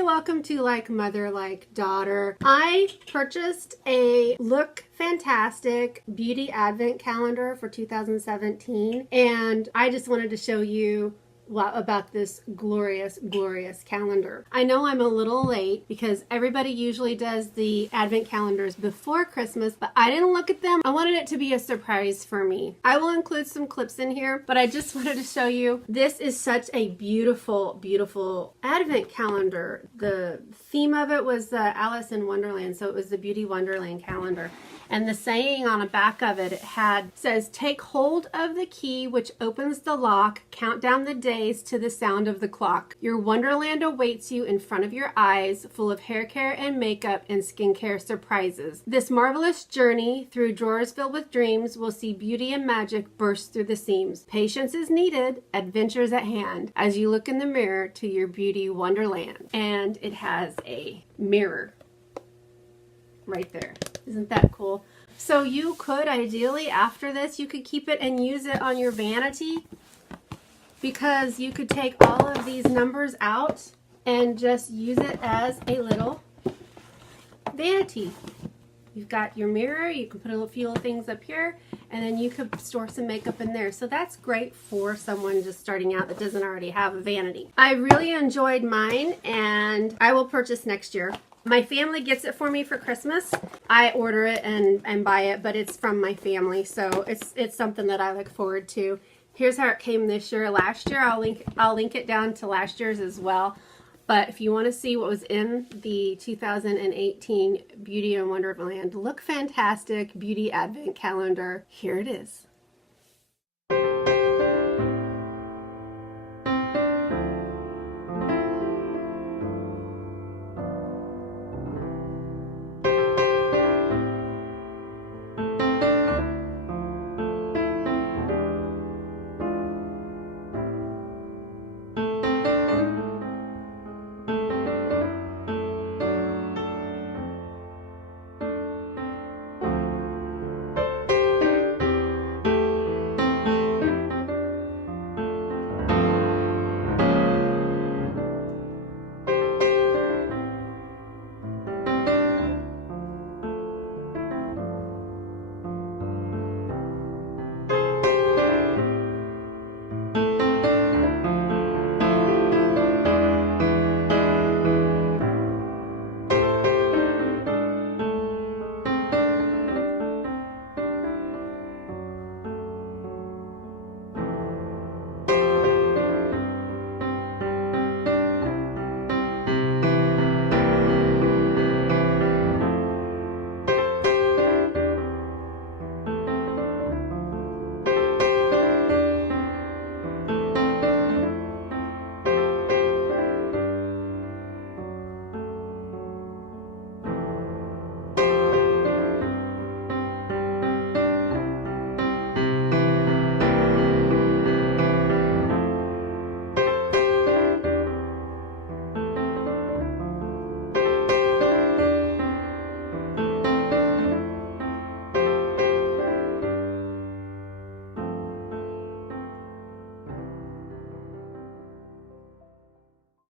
Hi, welcome to Like Mother, Like Daughter. I purchased a Lookfantastic Beauty Advent Calendar for 2017, and I just wanted to show you about this glorious calendar. I know I'm a little late because everybody usually does the advent calendars before Christmas, but I didn't look at them. I wanted it to be a surprise for me. I will include some clips in here, but I just wanted to show you. This is such a beautiful advent calendar. The theme of it was Alice in Wonderland, so it was the Beauty Wonderland calendar. And the saying on the back of it, says, take hold of the key which opens the lock, count down the days to the sound of the clock. Your Wonderland awaits you in front of your eyes, full of hair care and makeup and skincare surprises. This marvelous journey through drawers filled with dreams will see beauty and magic burst through the seams. Patience is needed, adventures at hand, as you look in the mirror to your beauty wonderland. And it has a mirror right there. Isn't that cool? So you could ideally, after this, you could keep it and use it on your vanity, because you could take all of these numbers out and just use it as a little vanity. You've got your mirror, you can put a few little things up here, and then you could store some makeup in there. So that's great for someone just starting out that doesn't already have a vanity. I really enjoyed mine, and I will purchase next year. My family gets it for me for Christmas. I order it and buy it, but it's from my family, so it's something that I look forward to. Here's how it came this year. Last year, I'll link it down to last year's as well. But if you want to see what was in the 2018 Beauty and Wonderland Lookfantastic Beauty Advent Calendar, here it is.